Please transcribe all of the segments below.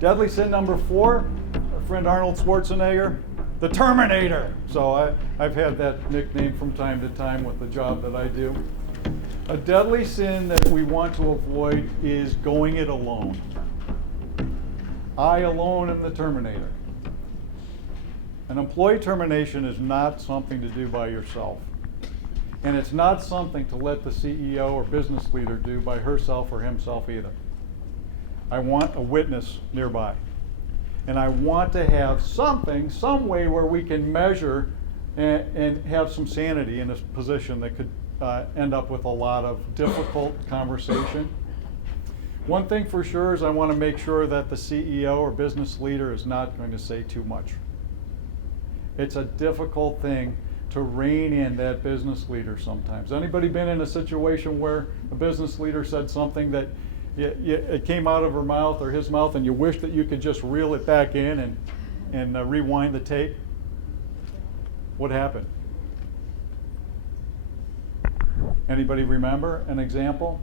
Deadly sin number 4, our friend Arnold Schwarzenegger, the Terminator. So I've had that nickname from time to time with the job that I do. A deadly sin that we want to avoid is going it alone. I alone am the Terminator. An employee termination is not something to do by yourself. And it's not something to let the CEO or business leader do by herself or himself either. I want a witness nearby. And I want to have something, some way where we can measure and have some sanity in a position that could end up with a lot of difficult conversation. One thing for sure is I want to make sure that the CEO or business leader is not going to say too much. It's a difficult thing to rein in that business leader sometimes. Anybody been in a situation where a business leader said something that it came out of her mouth or his mouth and you wish that you could just reel it back in and rewind the tape? What happened? Anybody remember an example?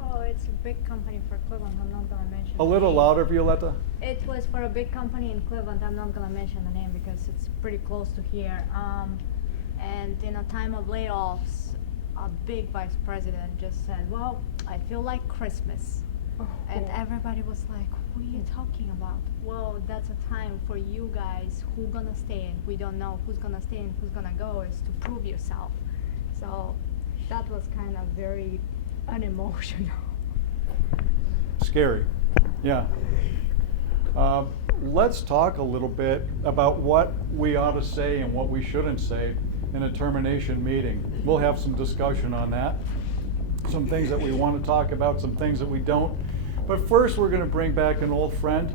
Oh, it's a big company for Cleveland. I'm not going to mention. A little louder, Violetta. It was for a big company in Cleveland. I'm not going to mention the name because it's pretty close to here. And in a time of layoffs, a big vice president just said, well, I feel like Christmas. And everybody was like, what are you talking about? Well, that's a time for you guys who's gonna stay and we don't know who's gonna stay and who's gonna go is to prove yourself. So that was kind of very unemotional. Scary, yeah. Let's talk a little bit about what we ought to say and what we shouldn't say in a termination meeting. We'll have some discussion on that. Some things that we want to talk about, some things that we don't. But first we're going to bring back an old friend.